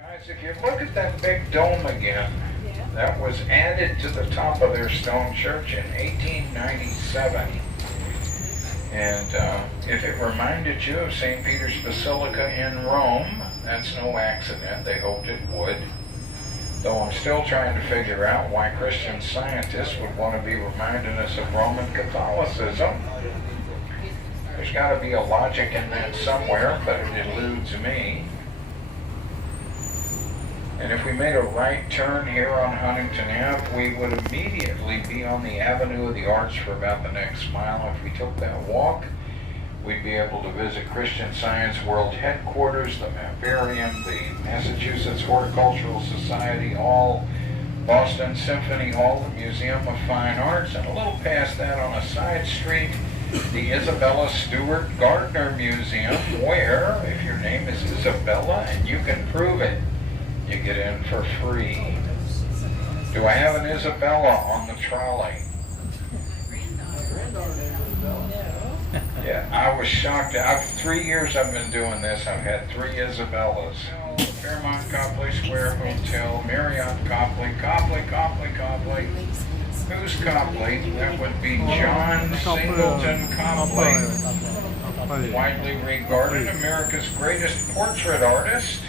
Guys, if you look at that big dome again, that was added to the top of their stone church in 1897. And if it reminded you of St. Peter's Basilica in Rome, that's no accident. They hoped it would. Though I'm still trying to figure out why Christian scientists would want to be reminding us of Roman Catholicism. There's got to be a logic in that somewhere, but it eludes me. And if we made a right turn here on Huntington Ave, we would immediately be on the Avenue of the Arts for about the next mile. If we took that walk, we'd be able to visit Christian Science World Headquarters, the Maparium, the Massachusetts Horticultural Society Hall, Boston Symphony Hall, the Museum of Fine Arts, and a little past that on a side street, the Isabella Stewart Gardner Museum, where, if your name is Isabella and you can prove it, you get in for free. Do I have an Isabella on the trolley? Yeah, I was shocked. 3 years I've been doing this. I've had 3 Isabellas. Fairmont Copley Square Hotel, Marriott Copley. Who's Copley? That would be John Singleton Copley. Widely regarded America's greatest portrait artist.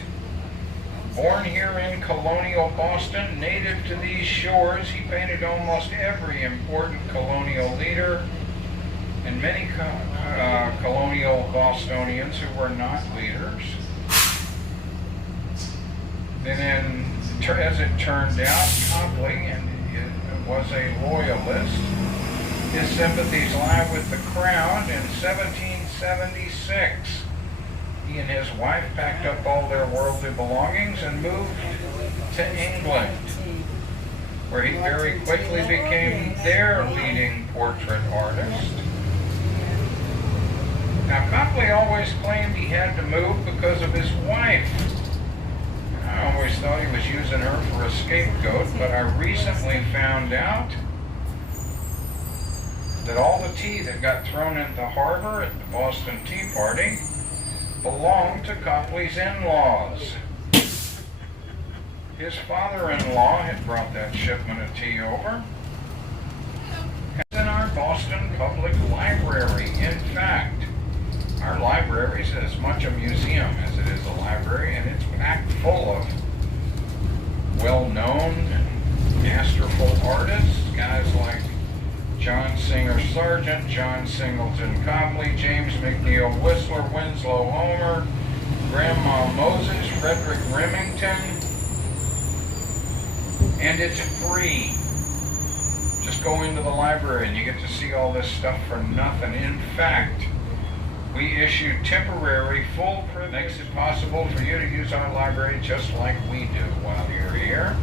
Born here in colonial Boston, native to these shores, he painted almost every important colonial leader and many colonial Bostonians who were not leaders. And as it turned out, Copley was a loyalist. His sympathies lie with the crown. In 1776, he and his wife packed up all their worldly belongings and moved to England, where he very quickly became their leading portrait artist. Now, Copley always claimed he had to move because of his wife. I always thought he was using her for a scapegoat, but I recently found out that all the tea that got thrown into the harbor at the Boston Tea Party belonged to Copley's in-laws. His father-in-law had brought that shipment of tea over. It's in our Boston Public Library. In fact, our library is as much a museum as it is a library, and it's packed full of well-known, masterful artists, guys like John Singer Sargent, John Singleton Copley, James McNeill Whistler, Winslow Homer, Grandma Moses, Frederick Remington, and it's free. Just go into the library and you get to see all this stuff for nothing. In fact, we issue temporary full privilege. Makes it possible for you to use our library just like we do while you're here.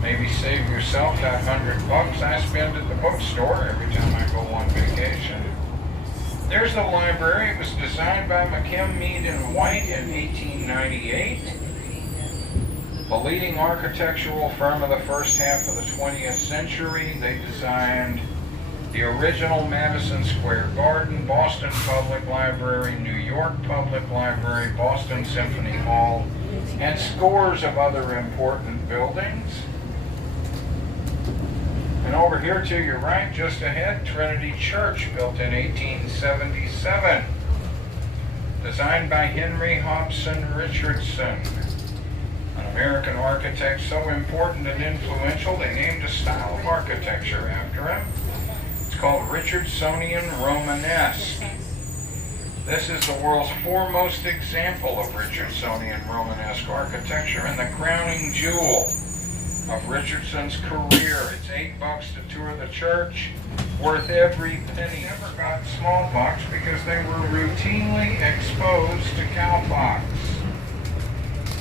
Maybe save yourself that $100 I spend at the bookstore every time I go on vacation. There's the library. It was designed by McKim, Mead & White in 1898. The leading architectural firm of the first half of the 20th century. They designed the original Madison Square Garden, Boston Public Library, New York Public Library, Boston Symphony Hall, and scores of other important buildings. And over here to your right, just ahead, Trinity Church, built in 1877. Designed by Henry Hobson Richardson, an American architect so important and influential they named a style of architecture after him. It's called Richardsonian Romanesque. This is the world's foremost example of Richardsonian Romanesque architecture and the crowning jewel of Richardson's career. It's $8 to tour the church, worth every penny. Never got smallpox because they were routinely exposed to cowpox,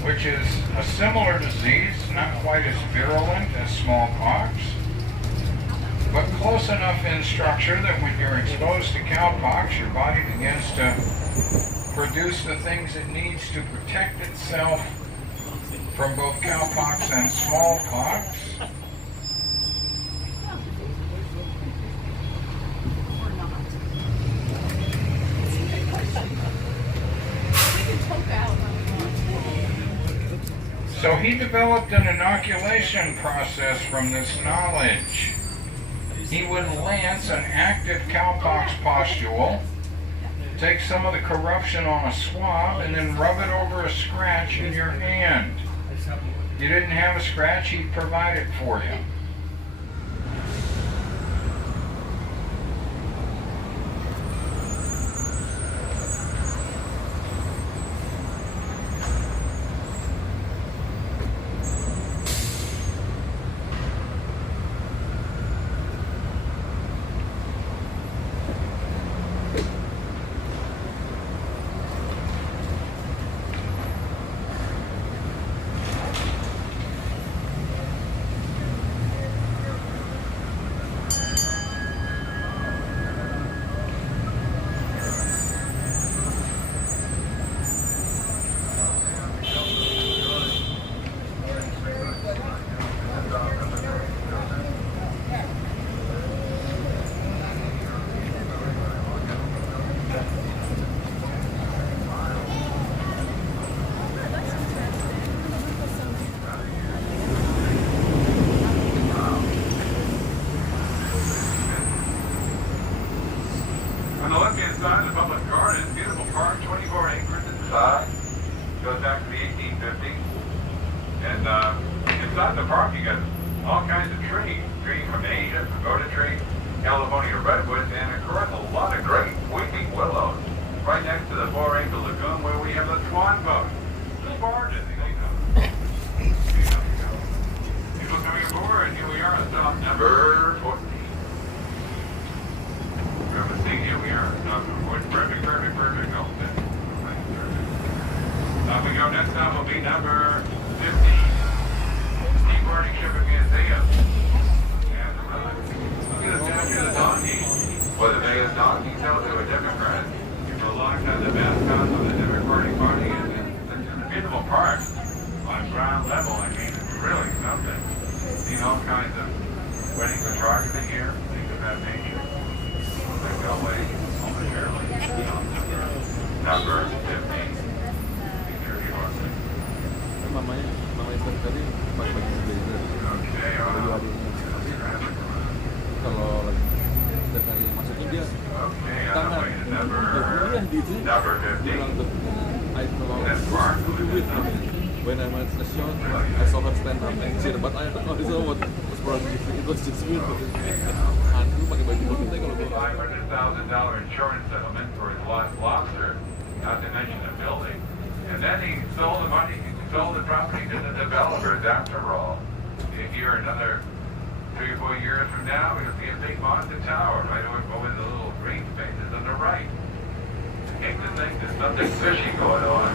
which is a similar disease, not quite as virulent as smallpox, but close enough in structure that when you're exposed to cowpox, your body begins to produce the things it needs to protect itself from both cowpox and smallpox. So he developed an inoculation process from this knowledge. He would lance an active cowpox pustule, take some of the corruption on a swab, and then rub it over a scratch in your hand. You didn't have a scratch, he'd provide it for you. On the left-hand side of the public garden, beautiful park, 24 acres inside. Goes back to the 1850s. And inside the park, you got all kinds of trees. Trees from Asia, pagoda trees, California redwoods, and of course a lot of great weeping willows. Right next to the 4-acre lagoon where we have the swan boat. The barges, people coming aboard, and here we are on stop number 14. Here we are. Perfect. Okay. Up we go. Next stop will be number 15. Steam Boarding Shipping Museum. And look at the statue of the donkey. Was the biggest donkey sold to a Democrat. For a long time, the mascot of the Democratic Party. And it's a beautiful park on ground level. I mean, it's really something. Seen all kinds of wedding photography here. Things of that nature. Number 15. Mamanya tadi pagi-pagi blazer. Kalau lagi setiap hari masuknya dia tangan kuliah di sini bilang tuh I belong to it. When I went to the show, I saw her stand up and cheer, but I don't know what was wrong with it. It was just weird. Hantu pakai baju putih kalau gue. $500,000 insurance settlement for his lost lobster, not to mention the building. And then he sold the money, he sold the property to the developers after all. Here another 3 or 4 years from now, we'll see a big Monza tower right over the little green spaces on the right. I hate to think there's something fishy going on.